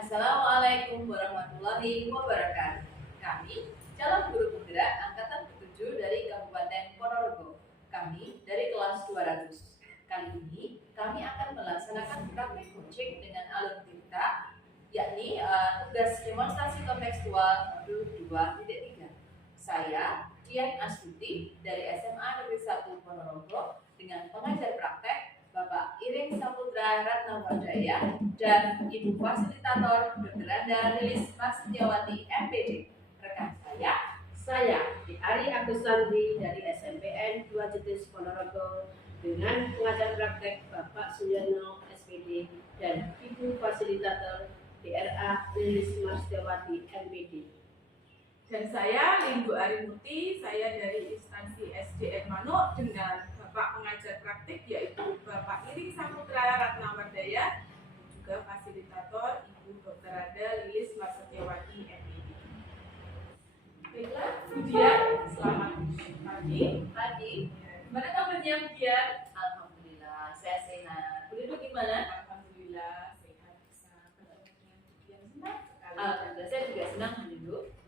Assalamualaikum warahmatullahi wabarakatuh. Kami calon guru penggerak angkatan ke-7 dari Kabupaten Ponorogo. Kami dari kelas 200. Kali ini kami akan melaksanakan praktik coaching dengan alur tirta, yakni tugas demonstrasi kontekstual modul 2.3. Saya Dian Astuti dari SMA Negeri 1 Ponorogo dengan pengajar praktek Bapak Iring Saputra Ratnawardaya dan Ibu Fasilitator Dr. Anda Lilis Prasetyawati MPD. Rekan saya Ari Agustandi dari SMPN 2 Jetis Ponorogo dengan pengajar praktek Bapak Suyono SPD dan Ibu Fasilitator DRA Lilis Prasetyawati MPD. Dan saya Lindu Arimurti, saya dari instansi SDN Manuk dengan Bapak pengajar praktik yaitu Bapak Iring Saputra Ratnawardaya, juga fasilitator Ibu Dr. Anda Lilis Prasetyawati MPD. Baiklah, Budian, selamat pagi. Gimana kabarnya Budian? Alhamdulillah, saya sehat. Budian gimana? Alhamdulillah, sehat bisa ketemu dengan Budian, senang sekali. Alhamdulillah, saya juga senang Budian.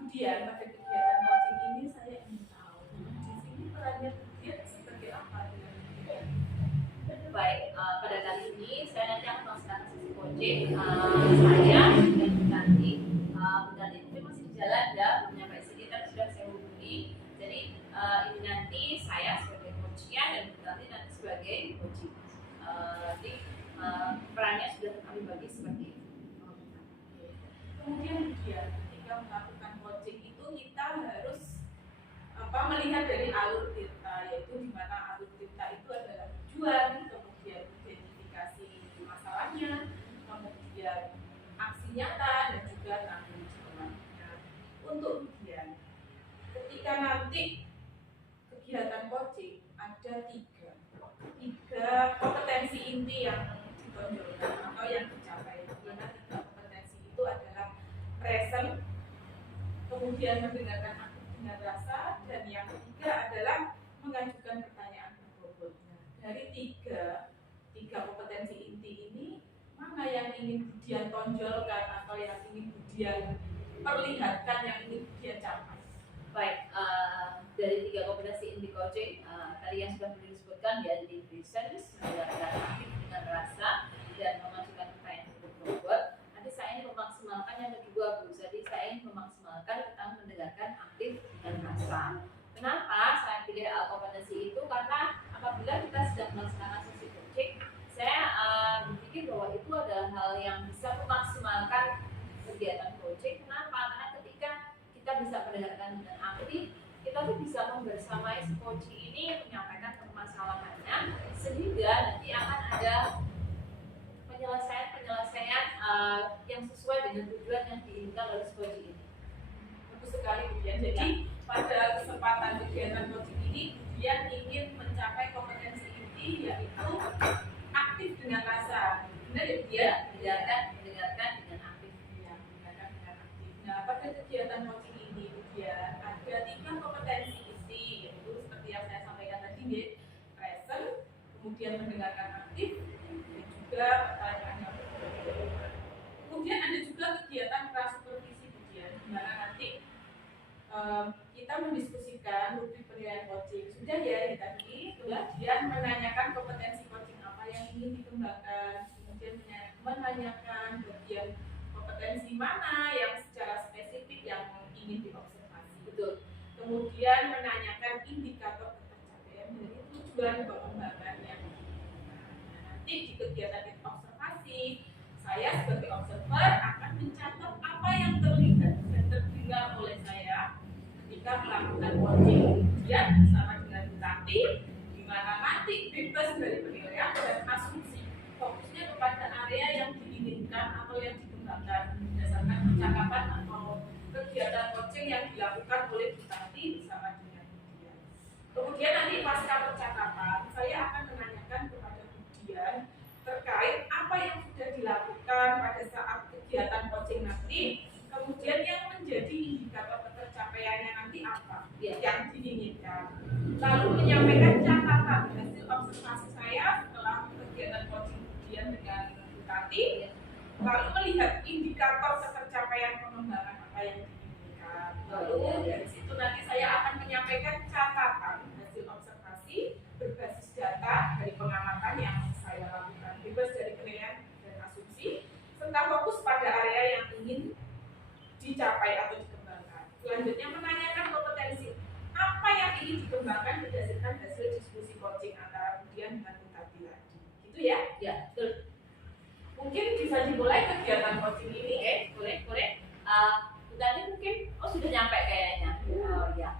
Kemudian pada kegiatan coaching ini saya ingin tahu di sini perannya Budian sebagai apa dengan Budian? Baik, pada kali ini saya nanti akan melaksanakan sesi coaching. Saya dan nanti itu masih di jalan ya, belum nyampe sini tapi sudah saya hubungi. Jadi ini nanti saya sebagai coachnya dan nanti sebagai coaching. Jadi perannya sudah kami bagi seperti itu. Kemudian Budian, ketika melakukan coaching itu kita harus melihat dari alur tirta, yaitu di mana alur tirta itu adalah tujuan, kemudian identifikasi masalahnya, kemudian aksi nyata dan juga tanggung jawabnya. Untuk Budian, ketika nanti kegiatan coaching ada tiga kompetensi inti yang ditonjolkan atau yang dicapai. Dimana tiga kompetensi itu adalah present, kemudian mendengarkan aktif dengan rasa, dan yang ketiga adalah mengajukan pertanyaan berbobot. Dari tiga kompetensi inti ini, mana yang ingin Budian tonjolkan atau yang ingin Budian perlihatkan, yang ingin Budian capai? Baik, dari tiga kompetensi inti coaching tadi yang sudah disebutkan, yaitu present, mendengarkan aktif dengan rasa, dan mengajukan pertanyaan berbobot. Nanti saya ingin memaksimalkan yang kedua, Bu. Jadi saya ingin memaksimalkan tentang mendengarkan aktif dan rasa. Kenapa saya pilih kompetensi itu? Karena apabila kita sedang melaksanakan sesi coaching, saya berpikir bahwa itu adalah hal yang bisa memaksimalkan kegiatan coaching. Kenapa? Karena ketika kita bisa mendengarkan dengan aktif, kita tuh bisa membersamai si coaching ini menyampaikan permasalahannya, sehingga nanti akan ada penyelesaian yang sesuai dengan tujuan yang diinginkan oleh coaching ini. Bagus sekali Budian. Jadi pada kesempatan kegiatan coaching ini Budian ingin mencapai kompetensi inti yaitu aktif dengan rasa. Benar ya Budian? Mendengarkan dengan aktif. Ya, mendengarkan dengan aktif. Nah, pada kegiatan coaching ini Budian ada tiga kompetensi inti, yaitu seperti yang saya sampaikan tadi, present, kemudian mendengarkan aktif, dan juga pertanyaan yang berbobot. Kemudian ada juga kegiatan prasupervisi Budian, di mana nanti kita mendiskusikan rubrik penilaian coaching. Sudah ya tadi, kemudian menanyakan kompetensi coaching apa yang ingin dikembangkan, kemudian menanyakan bagian kompetensi mana yang secara spesifik yang ingin diobservasi. Betul. Kemudian menanyakan indikator ketercapaian dari tujuan pengembangannya. Nanti di kegiatan observasi, saya sebagai observer akan mencatat apa yang terlihat dan terdengar oleh saya ketika melakukan coaching. Kemudian bersama dengan Tati, di mana nanti bebas dari penilaian dan asumsi, fokusnya kepada area yang diinginkan atau yang dikembangkan berdasarkan percakapan atau kegiatan coaching yang dilakukan oleh Tati bersama dengan Budian. Kemudian nanti pasca percakapan, saya akan menanyakan kepada Budian terkait apa yang sudah dilakukan pada saat kegiatan coaching nanti, kemudian yang menjadi indikator ketercapaiannya nanti apa yang diinginkan, lalu menyampaikan catatan hasil observasi saya setelah kegiatan coaching Budian dengan Tati, lalu melihat indikator ketercapaian pengembangan apa yang diinginkan. Lalu dari situ nanti saya akan menyampaikan catatan hasil observasi berbasis data dari pengamatan yang saya lakukan, bebas dari penilaian dan asumsi, serta fokus pada area yang ingin dicapai atau dikembangkan. Selanjutnya menanyakan kompetensi apa yang ingin dikembangkan berdasarkan hasil diskusi coaching antara Budian dan Tati tadi. Gitu ya? Ya, betul. Mungkin bisa dimulai kegiatan coaching ini. Boleh. Tadi mungkin sudah nyampe kayaknya. Oh ya.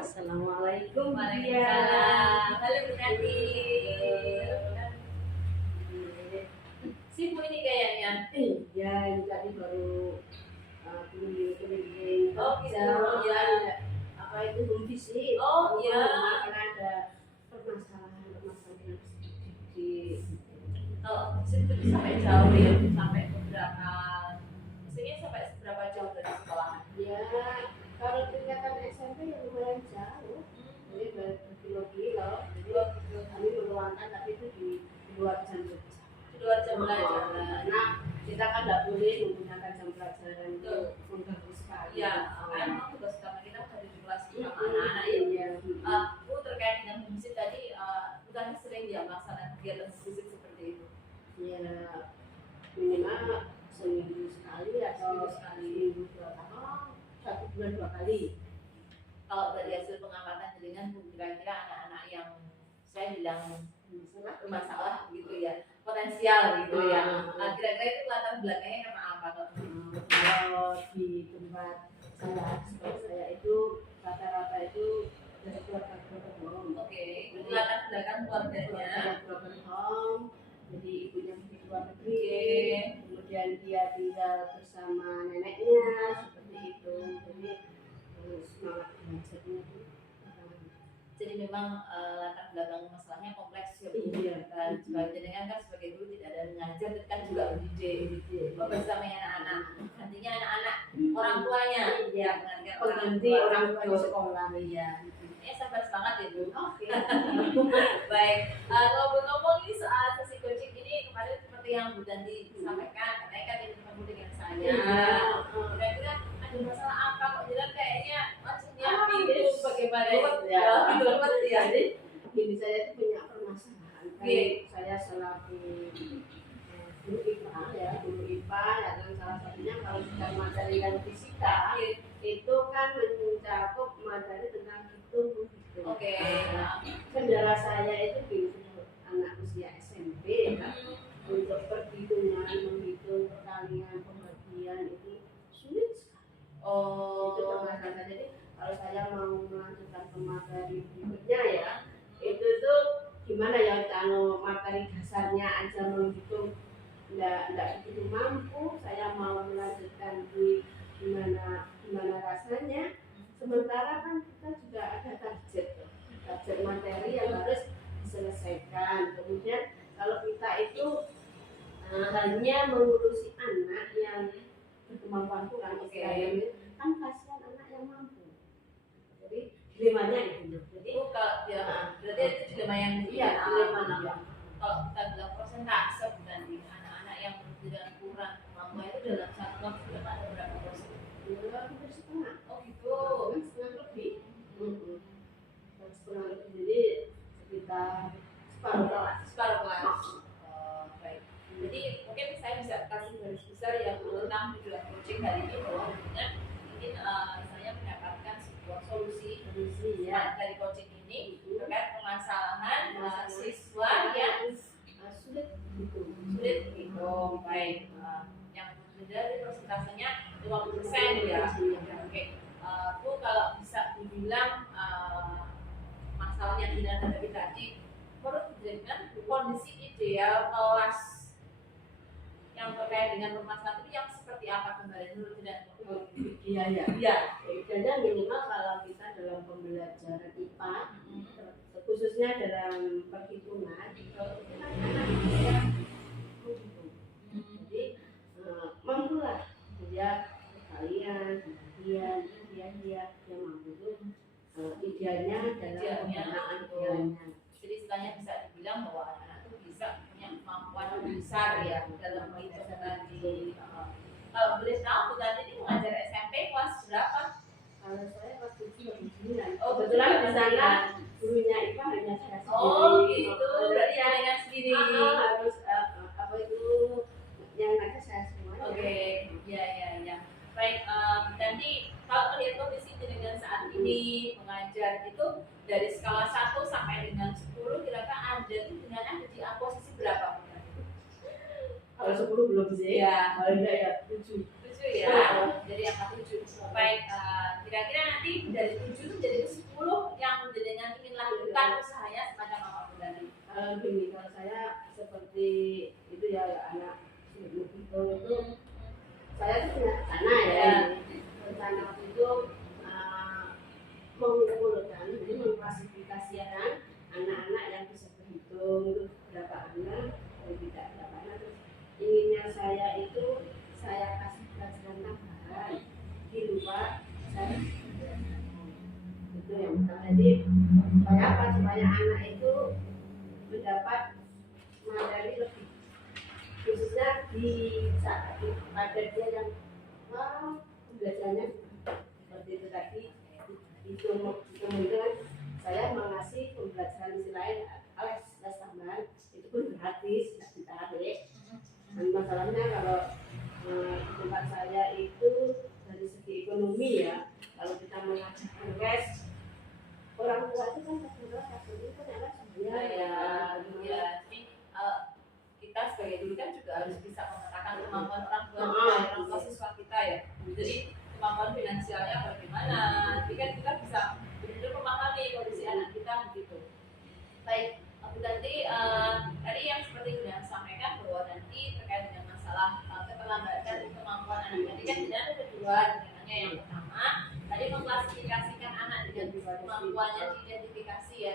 Assalamualaikum. Waalaikumsalam. Halo Bu Nati. Sibuk ini kayaknya. Iya, ini tadi baru keliling Oh, kerja. gitu, ya. Apa itu home visit? Oh, iya. Karena ada permasalahan di Kalau sibuk itu sampai jauh ya, sampai beberapa. Maksudnya sampai seberapa jauh dari sekolah? ya, kalau tingkatan SMP yang lumayan jauh, jadi berkilo-kilo. Jadi kami meluangkan tapi itu di luar jam kerja. Di luar jam belajar. Nah, kita kan nggak boleh menggunakan jam pelajaran untuk sekali. Iya, kan memang tugas utama kita udah di kelas sama anak-anak ya. Iya. Bu terkait dengan musik tadi, bukan sering dia melaksanakan kegiatan musik seperti itu. Ya, minimal seminggu sekali atau seminggu 1 bulan 2 kali. Kalau dari hasil pengamatan dengan kira-kira anak-anak yang saya bilang bermasalah gitu ya, potensial gitu ya. Kira-kira itu latar belakangnya karena apa tuh? Kalau di tempat saya itu rata-rata itu dari keluarga home. Oke, jadi latar belakang keluarganya. Broken home, jadi ibunya pergi ke luar negeri, Oke. kemudian dia tinggal bersama neneknya seperti itu. Jadi semangat belajarnya itu. Jadi memang latar belakang masalahnya kompleks ya Bu. Iya. Dan sebagai kan sebagai guru tidak ada mengajar, tapi kan juga mendidik bersama anak-anak. Nantinya anak-anak orang tuanya yang mengajar Pengganti orang tua di sekolah. Iya. Ya sabar semangat ya Bu. Oke. Baik. Ngomong-ngomong ini soal sesi coaching ini kemarin seperti yang Bu Danti sampaikan, katanya kan ini ketemu dengan saya. Kira-kira ada masalah apa kok jalan kayaknya maksudnya bingung bagaimana ya. Jadi Jadi saya itu punya permasalahan. Saya selaku guru IPA guru IPA dan salah satunya kalau sudah materi dan fisika itu kan mencakup materi tentang hitung. Oke. Kendala saya itu di anak usia SMP untuk perhitungan, menghitung perkalian, pembagian itu sulit sekali. Itu permasalahan saya. Jadi kalau saya mau melanjutkan ke materi berikutnya ya, itu tuh gimana ya, kalau materi dasarnya aja menghitung enggak begitu mampu, saya mau melanjutkan di gimana rasanya. Sementara kan kita juga ada target materi yang harus diselesaikan. Kemudian kalau kita itu hanya mengurusi anak yang berkemampuan kurang, kan kasihan anak yang mampu. Jadi dilemanya itu. Jadi kalau ya, berarti itu dilema yang dilema. Kalau kita bilang persentase bukan di anak-anak yang tidak kurang kemampuan itu dalam satu waktu berapa ada berapa persen? Hampir setengah. Oh gitu. Setengah lebih. Setengah lebih. Jadi sekitar separuh kelas. Baik. Jadi mungkin saya bisa kasih garis besar ya tentang tujuan coaching hari ini bahwa ingin saya mendapatkan sebuah solusi ya dari coaching ini terkait permasalahan siswa yang sulit gitu. Baik. Yang dari persentasenya 50% ya. Oke. Bu kalau bisa dibilang masalahnya tidak hadapi tadi, menurut dengan kondisi ideal kelas yang terkait dengan permasalahan itu yang seperti apa kembali menurut tidak? Iya. Idealnya minimal kalau kita dalam pembelajaran IPA, khususnya dalam perhitungan, kalau kita kan anak bisa menghitung. Jadi mampulah dia kalian, dia yang mampu itu idealnya dalam pembinaan idealnya. Jadi istilahnya bisa dibilang bahwa anak-anak itu bisa punya kemampuan lebih besar ya dalam menghitung tadi. Kalau boleh tahu Bu Tati ini mengajar SMP kelas berapa? Kalau saya kelas 7 atau 9. Oh, Kebetulan di sana sembilan. gurunya IPA hanya saya sendiri. Oh gitu, berarti jaringan sendiri. Harus apa itu yang ngajar saya semua. Oke, ya. Baik, nanti kalau melihat kondisi dengan saat ini mengajar itu dari skala 1 sampai dengan 10 kira-kira Anda itu dengan di posisi berapa? Kalau 10 belum sih. Ya. Kalau enggak ya 7. 7 ya. Jadi angka 7. Baik, kira-kira nanti dari 7 itu jadi 10 yang dengan ingin lakukan usahanya semacam apa Bu Tati? Gini, kalau saya seperti itu ya anak itu saya tuh punya rencana ya. Rencana waktu itu mengumpulkan, jadi mengklasifikasikan anak-anak yang bisa berhitung itu berapa anak dan tidak berapa anak. Terus inginnya saya itu saya kasih pelajaran tambahan di luar saya itu yang pertama. Jadi supaya apa? Supaya anak itu mendapat materi lebih, khususnya di saat pada dia yang belajarnya seperti itu tadi. Itu kemudian saya mengasih pembelajaran selain les tambahan itu pun gratis, tidak ditarik. Dan masalahnya kalau di tempat saya itu dari segi ekonomi ya, kalau kita mengajarkan les orang tua itu kan kadang-kadang itu kan sebenarnya Ya, jadi kita sebagai guru kan juga harus bisa memetakan kemampuan orang tua siswa kita ya. Jadi kemampuan finansialnya bagaimana, jadi kan kita bisa benar-benar memahami kondisi anak kita begitu. Baik, Bu Tati, tadi yang seperti yang sampaikan bahwa nanti terkait dengan masalah keterlambatan kemampuan anak tadi kan tidak ada kedua, sebenarnya yang pertama tadi mengklasifikasikan anak dengan kemampuannya diidentifikasi ya,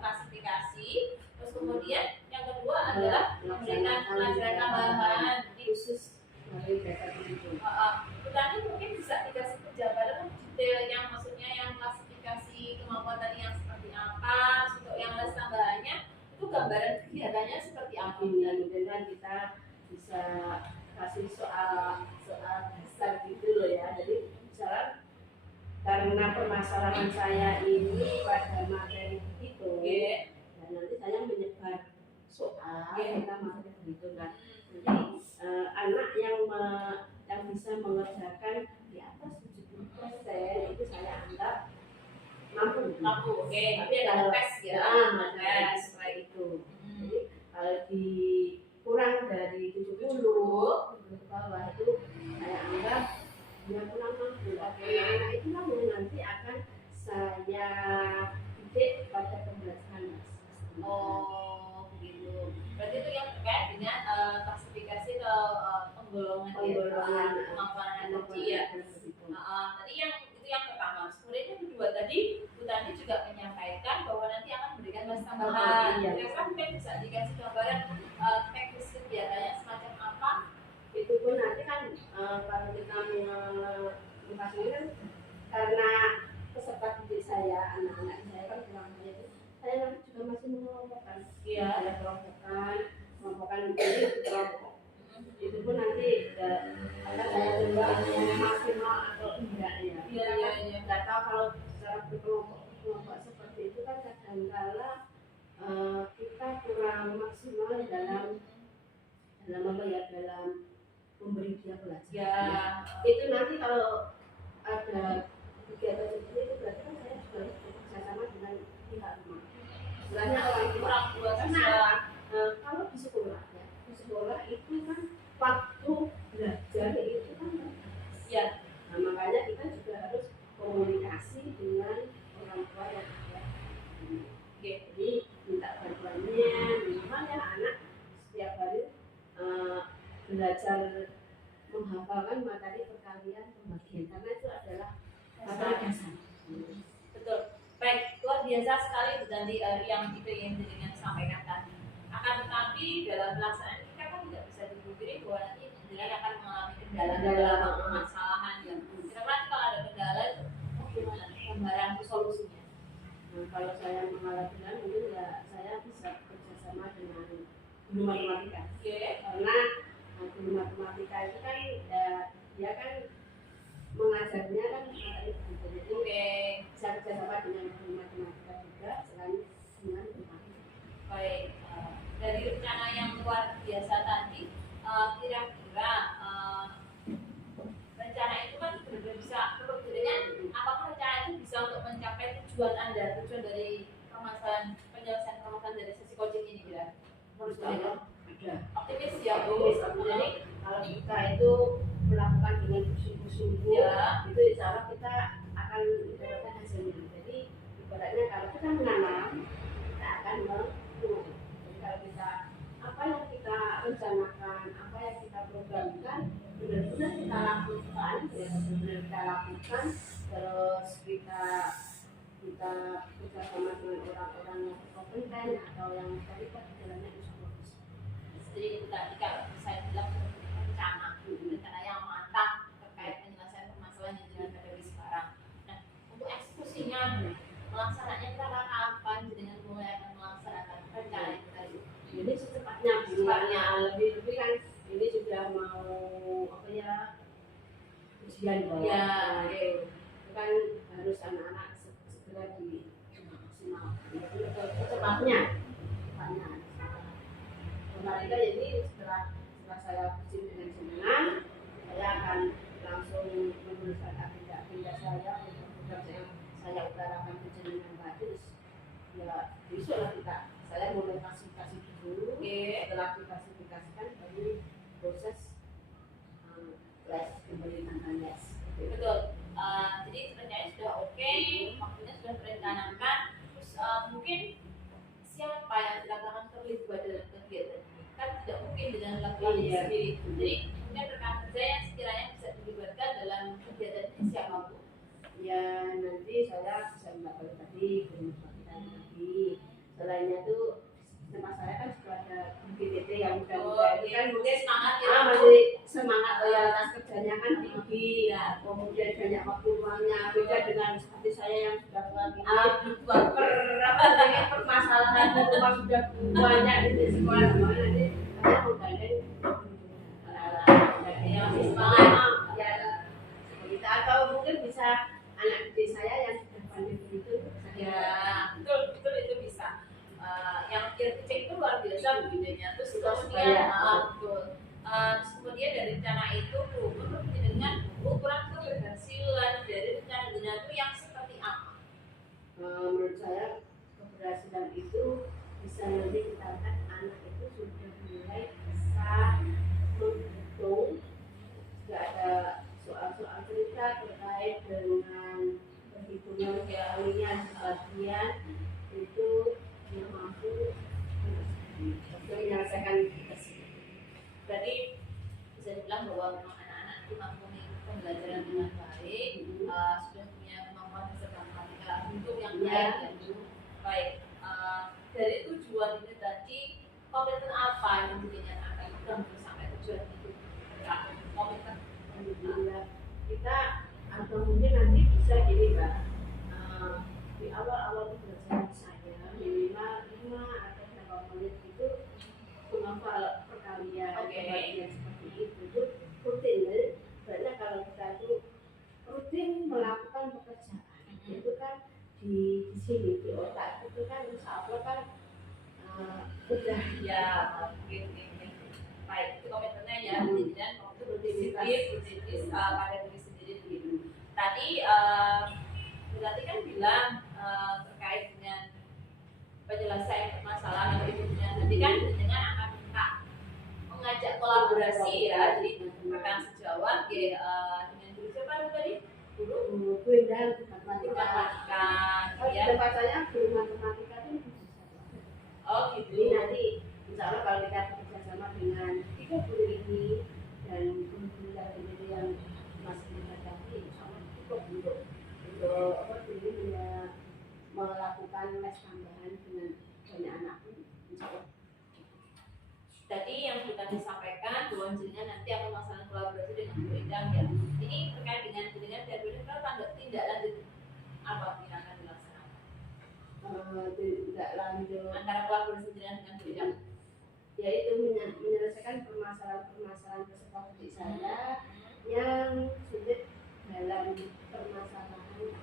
klasifikasi. Terus kemudian yang kedua adalah memberikan pelajaran tambahan khusus dari data itu. Bu Tati mungkin bisa dikasih penjabaran detail yang maksudnya yang klasifikasi kemampuan tadi yang seperti apa, untuk yang les tambahannya itu gambaran kegiatannya seperti apa? Mungkin kita bisa kasih soal besar gitu loh ya. Jadi misalnya karena permasalahan saya ini pada materi itu, dan nanti saya menyebar soal tentang materi itu kan. Jadi anak yang bisa mengerjakan di atas 70% itu saya anggap mampu. Oke. Tapi ada tes ya. Tes setelah itu. Jadi kalau kurang dari 70 ke bawah itu saya anggap dia kurang mampu. Anak itu kan nanti akan saya didik pada pembelajaran. Oh, begitu. Berarti itu yang terkait dengan klasifikasi atau penggolongan kemampuan anak kecil ya. Tadi yang itu yang pertama. Kemudian yang kedua tadi Bu Tati juga menyampaikan bahwa nanti akan memberikan les tambahan. Kira-kira mungkin bisa dikasih gambaran teknis kegiatannya semacam apa? Itu pun nanti kan kalau kita mengasihkan kan karena peserta didik saya, anak-anak saya kan kurang banyak, saya nanti juga masih mengelompokkan. Iya, ada kelompokan ini kelompok. Itu pun nanti akan saya coba yang maksimal atau enggak ya. Iya. Nggak tahu kalau secara berkelompok seperti itu kan kadang-kala kita kurang maksimal dalam apa ya, dalam memberi dia belajar. Ya. Itu nanti kalau ada kegiatan seperti itu berarti kan saya juga harus bekerja sama dengan pihak rumah. Sebenarnya orang tua siswa kalau di sekolah ya, di sekolah itu kan waktu belajar itu kan ya. Nah, makanya kita juga harus komunikasi dengan orang tua yang ada. Jadi minta bantuannya, misalnya anak setiap hari belajar menghafalkan materi perkalian pembagian karena itu adalah materi dasar. Betul. Baik, luar biasa sekali Bu Tati yang ingin dengan sampaikan tadi. Akan tetapi dalam pelaksanaan kita kan tidak bisa dipungkiri bahwa nanti dengan akan mengalami kendala dalam permasalahan yang kira-kira kalau ada kendala itu bagaimana gambaran solusinya? Nah, kalau saya mengalami kendala mungkin ya saya bisa bekerjasama dengan guru matematika. Oke. Karena guru matematika itu kan dia kan mengajarnya kan matematika, jadi Oke. bisa kerjasama dengan guru matematika juga selain dengan matematika. Baik, dari rencana yang luar biasa tadi, kira-kira rencana itu kan benar-benar bisa, menurut dirinya, apakah rencana itu bisa untuk mencapai tujuan Anda, tujuan dari penyelesaian permasalahan dari sesi coaching ini, kira? Menurut dirinya, Ada optimis ya, Bu? jadi kalau kita itu melakukan dengan sungguh-sungguh Ya. itu insya Allah kita akan mendapatkan hasilnya. Jadi ibaratnya kalau kita menanam kita akan menuai. Jadi kalau kita apa yang kita rencanakan, apa yang kita programkan benar-benar kita lakukan, ya benar-benar kita lakukan, terus kita bekerjasama dengan orang-orang yang kompeten atau yang terlibat di dalamnya insya Allah bisa. Jadi itu tadi kalau saya bilang rencana yang matang terkait penyelesaian permasalahan yang jadi hadapi sekarang. Nah, untuk eksekusinya, melaksananya kita kapan dengan mulai akan melaksanakan rencana itu tadi? Jadi secepatnya lebih kan ini sudah mau apa ya ujian Ya, itu kan harus anak-anak segera dimaksimalkan. Jadi secepatnya kemarin jadi setelah saya berjin dengan jenengan saya akan langsung menuliskan agenda saya untuk program yang saya utarakan ke jenengan tadi. Ya besok lah saya mulai klasifikasi dulu. Setelah diklasifikasikan baru proses les pemberian les. Betul. Jadi rencananya sudah oke, waktunya sudah direncanakan. Terus mungkin siapa yang silakan terlibat dalam kegiatan ini? Kan tidak mungkin dengan lakukan ini sendiri. Jadi mungkin rekan kerja yang sekiranya bisa dilibatkan dalam kegiatan ini siapa, Bu? Ya nanti saya bisa melakukan tadi lagi. Selainnya tuh tempat saya kan juga ada BPT yang udah itu kan mungkin semangat ya. masih semangat loyalitas kerjanya kan tinggi ya, kemudian banyak waktu luangnya beda dengan seperti saya yang sudah permasalahan rumah sudah banyak di sekolah semuanya nanti saya mau gandeng yang masih semangat ya kita atau mungkin bisa anak didik saya yang sudah pandai begitu ya, betul itu bisa. Yang teaching itu luar biasa bedanya. Terus kemudian betul. Terus kemudian dari rencana itu, Bu, menurut dengan ukuran keberhasilan dari rencana itu yang seperti apa? Menurut saya keberhasilan itu bisa nanti kita lihat anak itu sudah mulai bisa menghitung, tidak ada soal-soal cerita terkait dengan perhitungan kalian sebagian itu yang mampu menyelesaikan tugas. Berarti bisa dibilang bahwa memang anak-anak itu mampu mengikuti pembelajaran dengan baik, sudah punya kemampuan beserta matematika hitung yang baik ya, Bu. Baik. Dari tujuan ini tadi, komitmen apa yang jadinya akan kita sampai tujuan itu? Komitmen Kita atau mungkin nanti bisa gini Mbak, di awal-awal pembelajaran saya minimal 5 atau berapa menit itu menghafal perkalian bagian seperti itu rutin ya. Karena kalau kita itu rutin melakukan pekerjaan itu kan di sini di otak itu kan insya Allah kan udah ya, oke. Baik, itu komitmennya ya, dan itu rutinitas pada diri sendiri begitu. Tadi berarti kan bilang terkait dengan penyelesaian permasalahan atau ibunya. Nanti kan dengan akan minta mengajak kolaborasi ya, jadi rekan sejawat ya dengan guru siapa tadi? Guru Benda matematika. ya tempat saya guru matematika itu Oh gitu. Jadi nanti insya Allah kalau kita bekerja sama dengan 30 ini dan guru-guru yang masih menghadapi insya Allah cukup untuk ini melakukan les tambahan dengan banyak anak insya Allah. Tadi yang sudah disampaikan bahwa jenengan nanti akan melaksanakan kolaborasi dengan Bu Endang ya. Ini terkait dengan dan Bu Endang kalau tindak lanjut apa yang akan dilaksanakan? Tidak lanjut Antara kolaborasi dengan Bu Endang. yaitu menyelesaikan permasalahan peserta didik saya yang sulit dalam permasalahan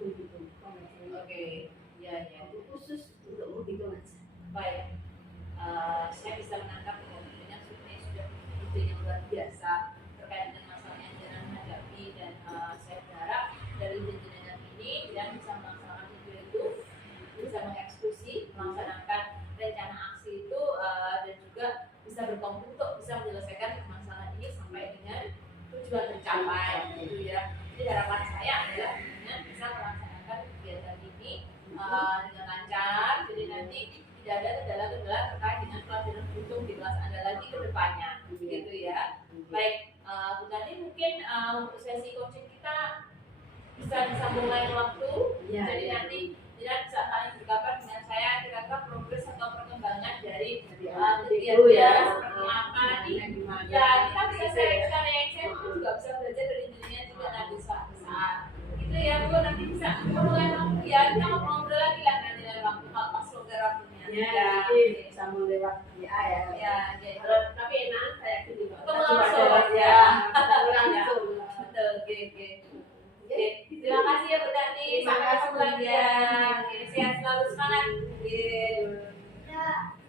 menghitung. Oke, ya ya. Itu khusus untuk menghitung aja. Baik, saya bisa menangkap kemudian sebenarnya sudah begitu yang luar biasa terkait dengan masalah yang jangan hadapi, dan saya berharap dari jenjang ini dan bisa melaksanakan itu, bisa mengeksekusi, melaksanakan rencana aksi itu, dan juga bisa berkomitmen untuk bisa menyelesaikan permasalahan ini sampai dengan tujuan tercapai, gitu ya. Jadi harapan saya adalah bisa melaksanakan kegiatan ini dengan lancar, jadi nanti tidak ada kendala-kendala terkait dengan pelajaran berhitung di kelas Anda lagi ke depannya, gitu ya. Baik, Bu Tani, mungkin untuk sesi coaching kita bisa disambung lain waktu, jadi nanti tidak bisa saling berkabar dengan saya kira-kira progres atau perkembangan dari kegiatan seperti apa nih. Ya, kita bisa secara yang saya juga bisa belajar dari dirinya juga nanti saat itu ya Bu, nanti bisa mulai waktu ya, kita ngobrol lagi lah nanti dari waktu pas longgar waktunya. Ya, sambung lewat WA ya. Ya, Tapi enak saya juga. Ketemu langsung ya. Langsung. Betul, oke. Terima kasih ya Bu Tani. Sampai ketemu lagi ya. Sehat selalu, semangat.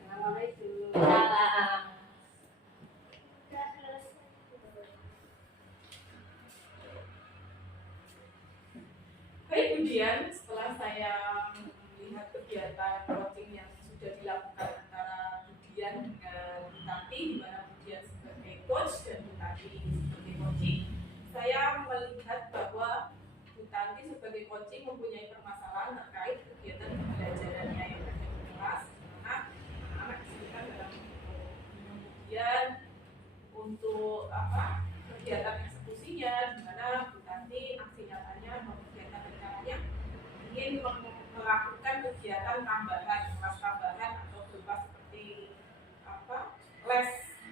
Assalamualaikum. Salam. Baik, kemudian setelah saya melihat kegiatan coaching yang sudah dilakukan antara Budian dengan Butati, di mana Budian sebagai coach dan Butati sebagai coaching, saya melihat bahwa Butati sebagai coaching mempunyai permasalahan terkait kegiatan pembelajarannya yang ada di kelas, karena anak kesulitan dalam kemudian untuk kegiatan eksekusinya, di mana Butati aksi nyatanya kegiatan rencananya ingin melakukan kegiatan tambahan, kelas tambahan atau berupa seperti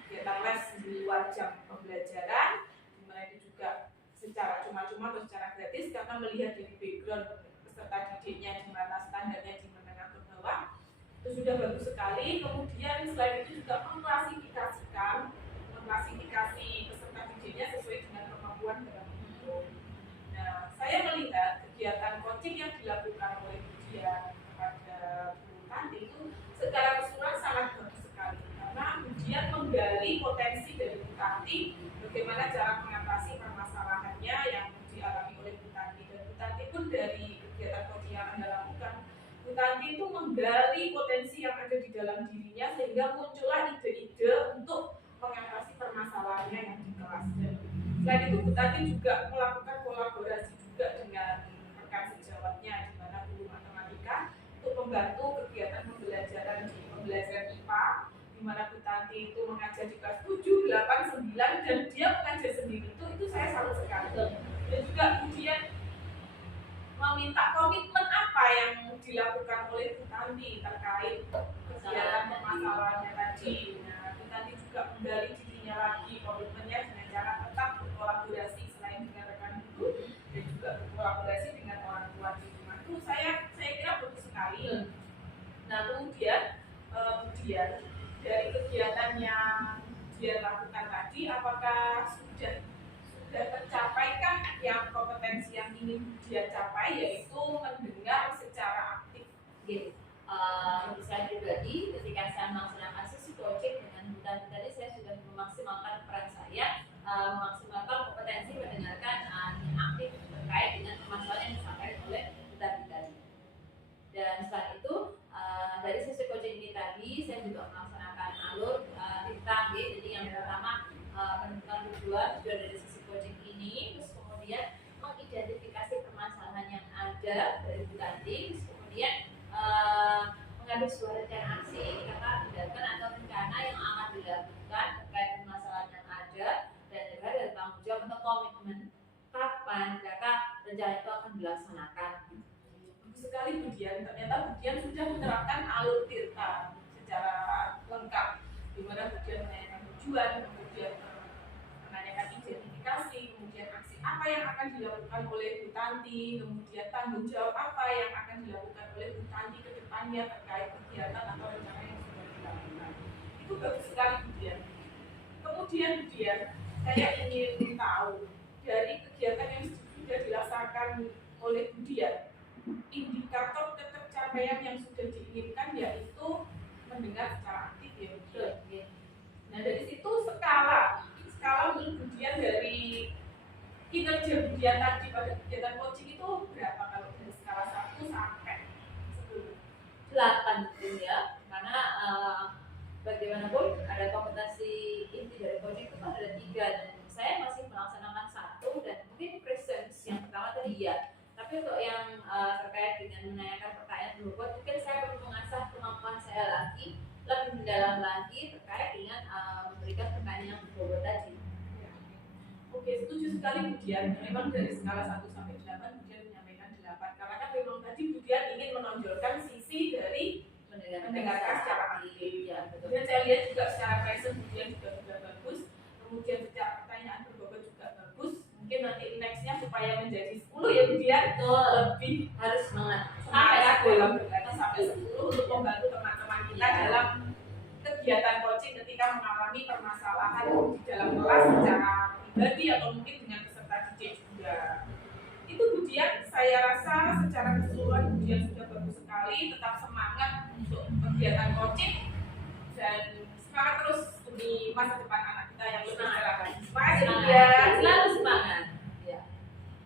kegiatan les di luar jam pembelajaran, di mana itu juga secara cuma-cuma atau secara gratis karena melihat dari background peserta didiknya, di mana standarnya di menengah ke bawah, itu sudah bagus sekali. Kemudian selain itu juga mengklasifikasi peserta didiknya sesuai dengan kemampuan dalam hidup. Nah, saya melihat kegiatan coaching yang dilakukan oleh Budian kepada Bu Tanti itu secara keseluruhan sangat bagus sekali, karena Budian menggali potensi dari Bu Tanti, bagaimana cara mengatasi permasalahannya yang dialami oleh Bu Tanti, dan Bu Tanti pun dari kegiatan coaching yang Anda lakukan, Bu Tanti itu menggali potensi yang ada di dalam dirinya sehingga muncullah ide-ide untuk mengatasi permasalahannya yang di kelas. Dan selain itu Bu Tanti juga melakukan kolaborasi juga dengan rekan sejawatnya, di mana guru matematika, untuk membantu kegiatan pembelajaran IPA, di mana Bu Tanti itu mengajar di kelas 7, 8, 9 dan dia mengajar sendiri. Itu saya salut sekali. Dan juga kemudian meminta komitmen apa yang dilakukan oleh Bu Tanti terkait kegiatan permasalahannya tadi. Nah, Bu Tanti juga menggali dirinya lagi, komitmennya dengan cara tetap berkolaborasi selain dengan rekan guru dan juga berkolaborasi dengan orang tua di rumah. Itu saya kira bagus sekali. Nah, kemudian dari kegiatan yang dia lakukan tadi, apakah sudah tercapaikah yang kompetensi yang ingin dia capai, yaitu mendengar secara aktif? Gitu. Saya pribadi ketika saya melaksanakan sesi coaching dengan Bu Tanti tadi, saya sudah memaksimalkan peran saya, memaksimalkan kompetensi mendengarkan yang aktif terkait dengan permasalahan yang disampaikan oleh Bu Tanti tadi. Dan setelah itu dari sesi coaching ini tadi saya juga melaksanakan alur tintang, jadi yang pertama penentuan tujuan dari sesi coaching ini, terus kemudian mengidentifikasi permasalahan yang ada dari Bu Tanti, terus kemudian mengambil sebuah rencana aksi kata tindakan atau rencana yang akan dilakukan terkait permasalahan yang ada, dan juga ada tanggung jawab atau komitmen kapan kata rencana itu akan dilaksanakan. Bagus sekali Budian, ternyata Budian sudah menerapkan alur tirta secara lengkap, di mana Budian menanyakan tujuan, kemudian menanyakan identifikasi, kemudian aksi apa yang akan dilakukan oleh Bu Tanti, kemudian tanggung jawab apa yang akan dilakukan oleh Bu Tanti ke depannya terkait kegiatan atau rencana yang sudah dilakukan. itu bagus sekali Budian. Kemudian Budian, saya ingin tahu dari kegiatan yang sudah dilaksanakan oleh Budian, indikator ketercapaian yang sudah diinginkan yaitu mendengar secara aktif ya Budian. Nah dari situ skala menurut Budian dari kinerja Budian tadi pada kegiatan coaching itu berapa kalau dari skala 1 sampai 10? 8 mungkin ya, karena bagaimanapun ada kompetensi inti dari coaching itu kan ada 3 dan saya masih melaksanakan 1 dan mungkin presence yang pertama tadi ya, tapi untuk yang terkait dengan menanyakan pertanyaan berbobot mungkin saya perlu mengasah kemampuan saya lagi, lebih mendalam lagi terkait dengan memberikan pertanyaan yang berbobot tadi. Oke, setuju sekali Budian. Memang dari skala 1 sampai 8 Budian menyampaikan 8 karena kan memang tadi Budian ingin menonjolkan sisi dari mendengarkan secara aktif. Ya, betul. Kemudian saya lihat juga secara present Budian juga sudah bagus. Kemudian secara pertanyaan berbobot juga bagus. Mungkin nanti nextnya supaya menjadi 10 ya Budian, lebih Harus semangat. sampai dalam berarti sampai 10 untuk membantu teman-teman kita dalam kegiatan coaching ketika mengalami permasalahan di dalam kelas secara pribadi atau mungkin dengan peserta didik juga. Itu Budian, saya rasa secara keseluruhan Budian sudah bagus sekali, tetap semangat untuk kegiatan coaching dan semangat terus demi masa depan anak kita yang lebih cerah. Terima kasih Budian. Selalu